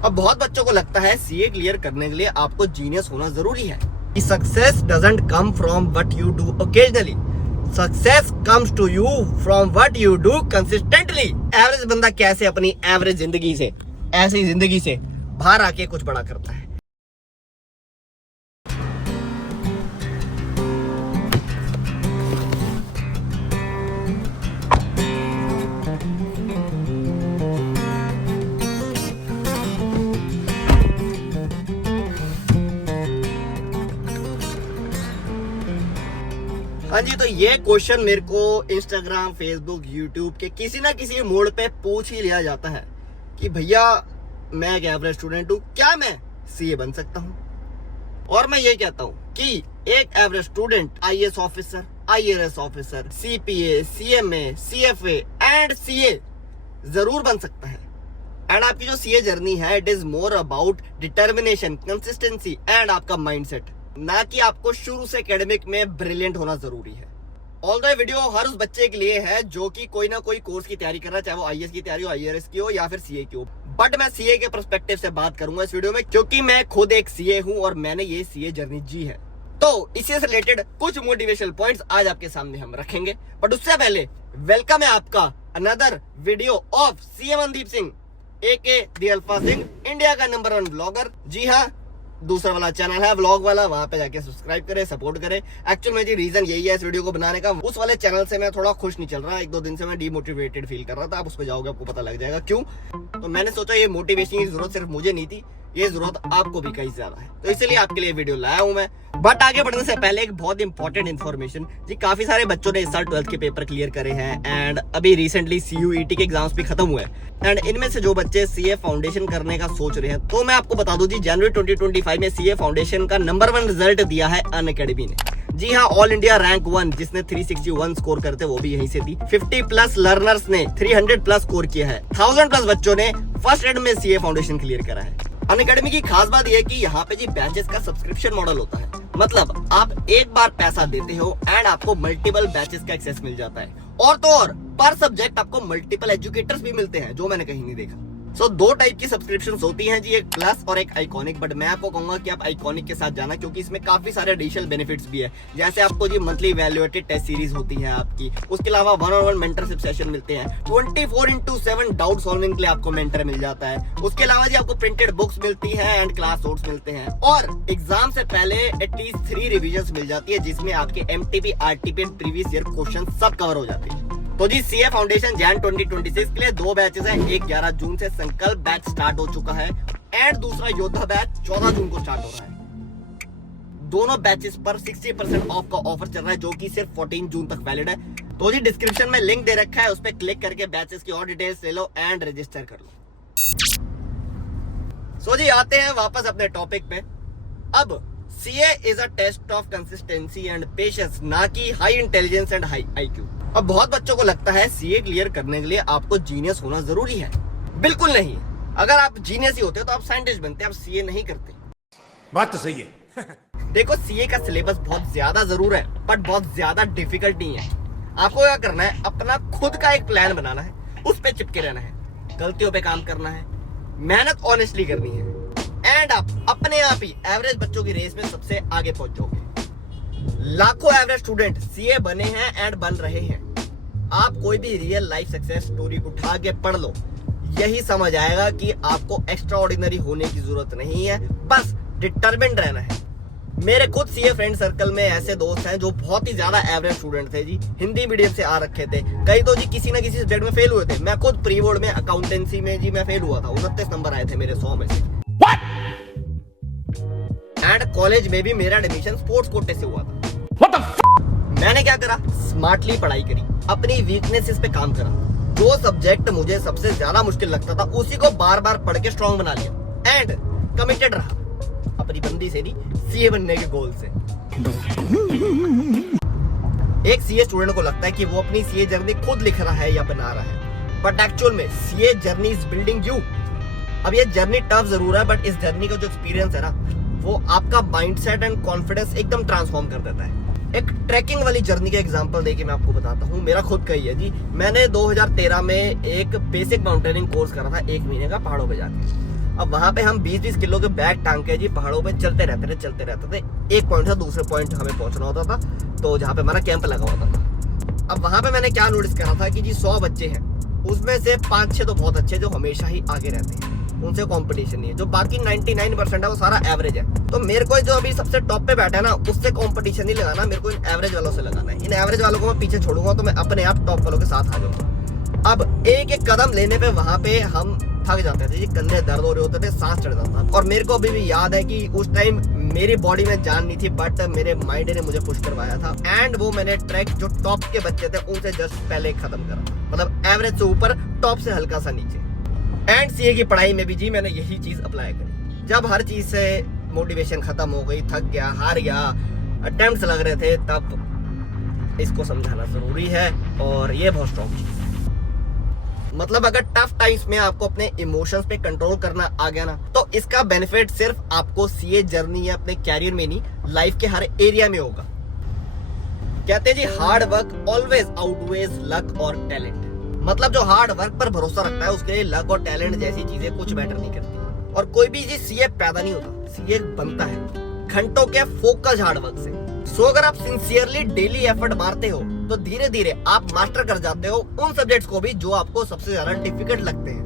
अब बहुत बच्चों को लगता है सीए क्लियर करने के लिए आपको जीनियस होना जरूरी है। Success doesn't come from what you do occasionally, success comes to you from what you do consistently. Average बंदा कैसे अपनी एवरेज जिंदगी से, ऐसी जिंदगी से बाहर आके कुछ बड़ा करता है। हाँ जी, तो ये क्वेश्चन मेरे को इंस्टाग्राम, फेसबुक, यूट्यूब के किसी ना किसी मोड़ पे पूछ ही लिया जाता है कि भैया मैं एक एवरेज स्टूडेंट हूँ, क्या मैं सीए बन सकता हूँ? और मैं ये कहता हूँ कि एक average student IAS officer, IAS officer, CPA, CMA, CFA and CA जरूर बन सकता है। एंड आपकी जो सीए जर्नी है, it is more about determination, consistency and आपका माइंडसेट, ना कि आपको शुरू से एकेडमिक में ब्रिलियंट होना जरूरी है। ऑल द वीडियो हर उस बच्चे के लिए है जो कि कोई ना कोई कोर्स की तैयारी कर रहा है, चाहे वो आईएएस की तैयारी हो, आईआरएस की हो या फिर सीए की हो। बट मैं सीए के पर्सपेक्टिव से बात करूंगा इस वीडियो में, क्योंकि मैं खुद एक सीए हूं और मैंने ये सीए जर्नी जी है। तो इसी से रिलेटेड कुछ मोटिवेशनल पॉइंट्स आज आपके सामने हम रखेंगे। बट उससे पहले वेलकम है आपका another video of CA Mandeep Singh aka the alpha Singh, India का नंबर 1 ब्लॉगर। जी हाँ, दूसरा वाला चैनल है व्लॉग वाला, वहां पे जाके सब्सक्राइब करें, सपोर्ट करें। एक्चुअल में जी रीजन यही है इस वीडियो को बनाने का, उस वाले चैनल से मैं थोड़ा खुश नहीं चल रहा, 1-2 दिन से मैं डीमोटिवेटेड फील कर रहा था। आप उस पर जाओगे आपको पता लग जाएगा क्यों। तो मैंने सोचा ये मोटिवेशन की जरूरत सिर्फ मुझे नहीं थी, ये जरूरत आपको भी कहीं ज्यादा है, तो इसलिए आपके लिए वीडियो लाया हूं मैं। बट आगे बढ़ने से पहले एक बहुत इंपॉर्टेंट इन्फॉर्मेशन जी, काफी सारे बच्चों ने इस साल 12th के पेपर क्लियर करे हैं एंड अभी रिसेंटली सीयूईटी के एग्जाम्स भी खत्म हुए एंड इनमें से जो बच्चे सीए फाउंडेशन करने का सोच रहे हैं, तो मैं आपको बता दूं जी, जनवरी 2025 में सीए फाउंडेशन का नंबर 1 रिजल्ट दिया है अनअकैडमी ने। जी हाँ, ऑल इंडिया रैंक 1 जिसने 361 स्कोर करते वो भी यहीं से थी। 50+ लर्नर्स ने 300+ स्कोर किया है। 1000+ बच्चों ने फर्स्ट एड में सीए फाउंडेशन क्लियर करा है। अनअकैडमी की खास बात यह है कि यहाँ पे जी बैचेस का सब्सक्रिप्शन मॉडल होता है, मतलब आप एक बार पैसा देते हो एंड आपको मल्टीपल बैचेस का एक्सेस मिल जाता है। और तो और पर सब्जेक्ट आपको मल्टीपल एजुकेटर्स भी मिलते हैं, जो मैंने कहीं नहीं देखा। सो 2 टाइप की सब्सक्रिप्शंस होती हैं जी, एक प्लस और एक आइकॉनिक। बट मैं आपको कहूंगा कि आप आइकॉनिक के साथ जाना, क्योंकि इसमें काफी सारे एडिशनल बेनिफिट्स भी है। जैसे आपको जी मंथली वैल्यूएटेड टेस्ट सीरीज होती है आपकी, उसके अलावा 1-on-1 मेंटरशिप सेशन मिलते हैं, 24/7 डाउट सॉल्विंग के लिए आपको मेंटर मिल जाता है। उसके अलावा जी आपको प्रिंटेड बुक्स मिलती है एंड क्लास नोट्स मिलते हैं, और एग्जाम से पहले एटलीस्ट 3 रिविजन मिल जाती है, जिसमें आपके MTP, RTP and previous year question सब कवर हो जाते हैं। तो जी सीए फाउंडेशन जैन 2026 के लिए 2 बैचेस हैं। एक 11 जून से संकल्प बैच स्टार्ट हो चुका है एंड दूसरा योद्धा बैच 14 जून को स्टार्ट हो रहा है। दोनों बैचेस पर 60% ऑफ का ऑफर चल रहा है, जो कि सिर्फ 14 जून तक वैलिड है। तो जी डिस्क्रिप्शन में लिंक दे रखा है, उस पर क्लिक करके बैचेस की और डिटेल्स ले लो एंड रजिस्टर कर लो। सो जी आते हैं वापस अपने टॉपिक पे। अब CA is a test of consistency and patience, ना कि high intelligence and high IQ. अब बहुत बच्चों को लगता है सीए क्लियर करने के लिए आपको जीनियस होना जरूरी है। बिल्कुल नहीं। अगर आप जीनियस ही होते तो आप साइंटिस्ट बनते, आप सीए नहीं करते। बात तो सही है। देखो सीए का सिलेबस बहुत ज्यादा जरूर है, बट बहुत ज्यादा डिफिकल्ट नहीं है। आपको क्या करना है, अपना खुद का एक प्लान बनाना है, उस पे चिपके रहना है, गलतियों पे काम करना है, मेहनत ऑनेस्टली करनी है एंड आप अपने आप ही एवरेज बच्चों की रेस में सबसे आगे पहुंच जाओगे। लाखों एवरेज स्टूडेंट सीए बने हैं एंड बन रहे हैं। आप कोई भी रियल लाइफ सक्सेस स्टोरी उठा के पढ़ लो, यही समझ आएगा कि आपको एक्स्ट्रा ऑर्डिनरी होने की जरूरत नहीं है, बस डिटरमिन्ड रहना है। मेरे खुद सीए फ्रेंड सर्कल में ऐसे दोस्त हैं जो बहुत ही ज्यादा एवरेज स्टूडेंट थे जी, हिंदी मीडियम से आ रखे थे, कई तो जी किसी ना किसी सब्जेक्ट में फेल हुए थे। मैं खुद प्री बोर्ड में अकाउंटेंसी में जी मैं फेल हुआ था, 29 नंबर आए थे मेरे 100 में से। एंड कॉलेज में भी मेरा एडमिशन स्पोर्ट्स कोटे से हुआ था। मैंने क्या करा, स्मार्टली पढ़ाई करी, अपनी वीकनेसेस पे काम करा, जो सब्जेक्ट मुझे सबसे ज्यादा मुश्किल लगता था उसी को बार बार पढ़ के स्ट्रॉन्ग बना लिया एंड कमिटेड रहा अपनी बंदी से नहीं, सीए बनने के गोल से। एक सीए स्टूडेंट को लगता है कि वो अपनी सीए जर्नी खुद लिख रहा है या बना रहा है, बट एक्चुअल में CA journey is building you. अब ये जर्नी टफ जरूर है, बट इस जर्नी का जो एक्सपीरियंस है ना, वो आपका माइंडसेट एंड कॉन्फिडेंस एकदम ट्रांसफॉर्म कर देता है। एक ट्रैकिंग वाली जर्नी का एग्जांपल देके मैं आपको बताता हूँ, मेरा खुद का ही है जी। मैंने 2013 में एक बेसिक माउंटेनिंग कोर्स करा था, 1 महीने का, पहाड़ों पे जाके। अब वहां पे हम 20-20 किलो के बैग टांग के जी पहाड़ों पे चलते रहते थे। एक पॉइंट से दूसरे पॉइंट हमें पहुंचना होता था, तो जहाँ पे हमारा कैंप लगा होता था। अब वहां पे मैंने क्या नोटिस करा था कि जी 100 बच्चे हैं, उसमें से 5-6 तो बहुत अच्छे जो हमेशा ही आगे रहते हैं, उनसे कंपटीशन नहीं है। जो बाकी 99% है वो सारा एवरेज है। तो मेरे को जो अभी सबसे टॉप पे बैठा है ना, उससे कंपटीशन नहीं लगाना, मेरे को इन एवरेज वालों से लगाना है। इन एवरेज वालों को मैं पीछे छोड़ूंगा तो मैं अपने आप टॉप वालों के साथ आ जाऊंगा। अब एक एक कदम लेने पे वहां पे हम थक जाते थे, कंधे दर्द हो रहे होते थे, सांस चढ़ जाता था। और मेरे को अभी भी याद है कि उस टाइम मेरी बॉडी में जान नहीं थी, बट मेरे माइंड ने मुझे पुश करवाया था। एंड वो मैंने ट्रैक जो टॉप के बच्चे थे उनसे जस्ट पहले खत्म करा, मतलब एवरेज से ऊपर, टॉप से हल्का सा नीचे। एंड सीए की पढ़ाई में भी जी मैंने यही चीज अप्लाई करी। जब हर चीज से मोटिवेशन खत्म हो गई, थक गया, हार गया, अटेम्प्ट्स लग रहे थे, तब इसको समझाना जरूरी है। और ये बहुत स्ट्रॉन्ग चीज है। मतलब अगर टफ टाइम्स में आपको अपने इमोशंस पे कंट्रोल करना आ गया ना, तो इसका बेनिफिट सिर्फ आपको सीए जर्नी या अपने कैरियर में नहीं, लाइफ के हर एरिया में होगा। कहते जी hard work always outweighs luck और टैलेंट। मतलब जो हार्ड वर्क पर भरोसा रखता है उसके लिए लक और टैलेंट जैसी चीजें कुछ मैटर नहीं करती। और कोई भी जी सीए पैदा नहीं होता, सीए बनता है घंटों के फोकस हार्ड वर्क से। सो अगर आप सिंसियरली डेली एफर्ट मारते हो तो धीरे धीरे आप मास्टर कर जाते हो उन सब्जेक्ट्स को भी जो आपको सबसे ज्यादा डिफिकल्ट लगते हैं।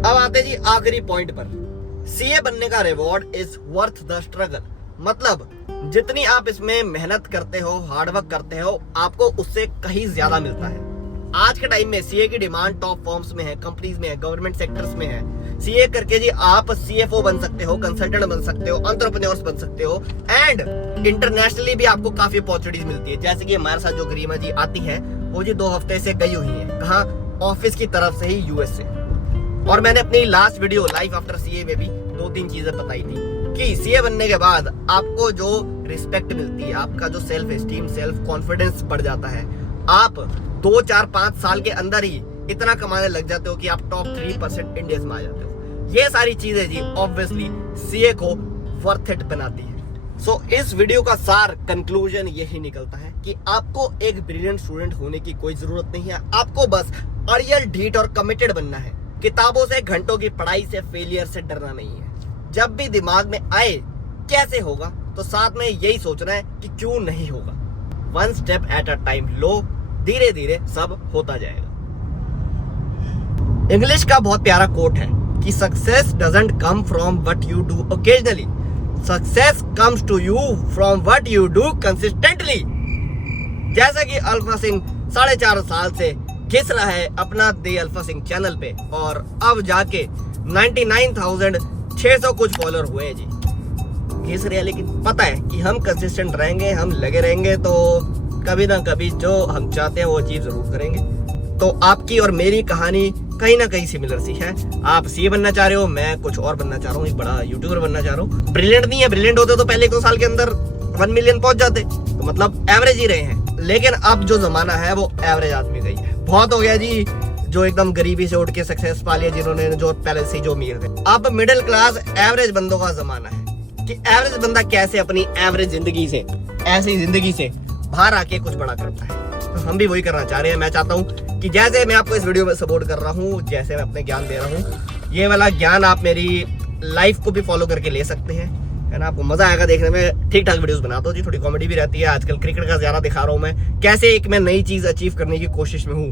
अब आते जी आखिरी पॉइंट पर, सीए बनने का reward is worth the struggle. मतलब जितनी आप इसमें मेहनत करते हो, हार्डवर्क करते हो, आपको उससे कहीं ज्यादा मिलता है। आज के टाइम में सीए की डिमांड टॉप फर्म्स में है, कंपनीज में है, गवर्नमेंट सेक्टर्स में है। सीए करके जी आप सीएफओ बन सकते हो, कंसल्टेंट बन सकते हो, एंटरप्रेन्योर्स बन सकते हो। एंड इंटरनेशनली भी आपको काफी अपॉर्चुनिटीज मिलती है। जैसे कि हमारे साथ जो गरिमा जी आती है, वो जी 2 हफ्ते से गई हुई है, कहाँ, ऑफिस की तरफ से ही, यूएस से। और मैंने अपनी last video life after CA में भी 2-3 चीजें बताई थी कि सीए बनने के बाद आपको जो रिस्पेक्ट मिलती है, आपका जो सेल्फ एस्टीम, सेल्फ कॉन्फिडेंस बढ़ जाता है। आप 2, 4, 5 साल के अंदर ही इतना कमाने लग जाते हो कि आप टॉप 3% इंडियंस में आ जाते हो। ये सारी चीजें जी ऑब्वियसली सीए को वर्थ इट बनाती है। सो इस वीडियो का सार कंक्लूजन यही निकलता है कि आपको एक ब्रिलियंट स्टूडेंट होने की कोई जरूरत नहीं है। आपको बस अड़ियल, ढीठ और कमिटेड बनना है। किताबों से, घंटों की पढ़ाई से, फेलियर से डरना नहीं है। जब भी दिमाग में आए कैसे होगा, तो साथ में यही सोचना है कि क्यों नहीं होगा। 1 स्टेप एट अ टाइम लो, धीरे धीरे सब होता जाएगा। इंग्लिश का बहुत प्यारा कोट है कि success doesn't come from what you do occasionally, success comes to you from what you do consistently. जैसा कि अल्फा सिंह 4.5 साल से घिस रहा है अपना दे अल्फा सिंह चैनल पे, और अब जाके 99,600 कुछ फॉलोअर हुए हैं जी। घिस रहे हैं, लेकिन पता है कि हम कंसिस्टेंट रहेंगे, हम लगे रहेंगे तो कभी ना कभी जो हम चाहते हैं वो चीज जरूर करेंगे। तो आपकी और मेरी कहानी कहीं ना कहीं सिमिलर सी है। आप सीए बनना चाह रहे हो, मैं कुछ और बनना चाह रहा हूँ, एक बड़ा यूट्यूबर बनना चाह रहा हूँ। ब्रिलियंट नहीं है, ब्रिलियंट होते तो पहले 1-2 साल के अंदर 1 मिलियन पहुंच जाते, तो मतलब एवरेज ही रहे हैं। लेकिन अब जो जमाना है वो एवरेज आदमी का ही है। बहुत हो गया जी जो एकदम गरीबी से उठ के सक्सेस पा लिया, जिन्होंने जो पहले से जो अमीर थे। अब मिडिल क्लास एवरेज बंदों का जमाना है कि एवरेज बंदा कैसे अपनी एवरेज जिंदगी से, ऐसी जिंदगी से बाहर आके कुछ बड़ा करता है। तो हम भी वही करना चाह रहे हैं। मैं चाहता हूँ कि जैसे मैं आपको इस वीडियो में सपोर्ट कर रहा हूँ, जैसे मैं अपने ज्ञान दे रहा हूँ, ये वाला ज्ञान आप मेरी लाइफ को भी फॉलो करके ले सकते हैं, है ना। आपको मजा आएगा देखने में। ठीक ठाक वीडियोस बनाता हूँ जी, थोड़ी कॉमेडी भी रहती है। आजकल क्रिकेट का ज्यादा दिखा रहा हूँ मैं, कैसे एक मैं नई चीज अचीव करने की कोशिश में हूँ,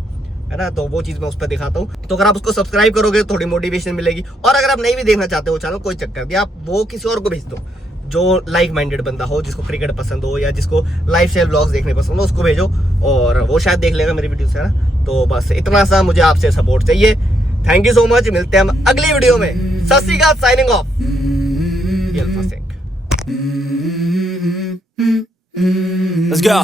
है ना। तो वो चीज मैं उस पर दिखाता हूँ। तो अगर आप उसको सब्सक्राइब करोगे थोड़ी मोटिवेशन मिलेगी। और अगर आप नहीं भी देखना चाहते हो चैनल, कोई चक्कर नहीं, आप वो किसी और को भेज दो जो लाइक माइंडेड बंदा हो, जिसको क्रिकेट पसंद हो या जिसको लाइफ स्टाइल व्लॉग्स देखने पसंद हो, उसको भेजो और वो शायद देख लेगा मेरी वीडियो से, है ना। तो बस इतना सा मुझे आपसे सपोर्ट चाहिए। Thank you so much. मिलते हैं हम अगली वीडियो में। सत श्री अकाल, साइनिंग ऑफ। Let's go.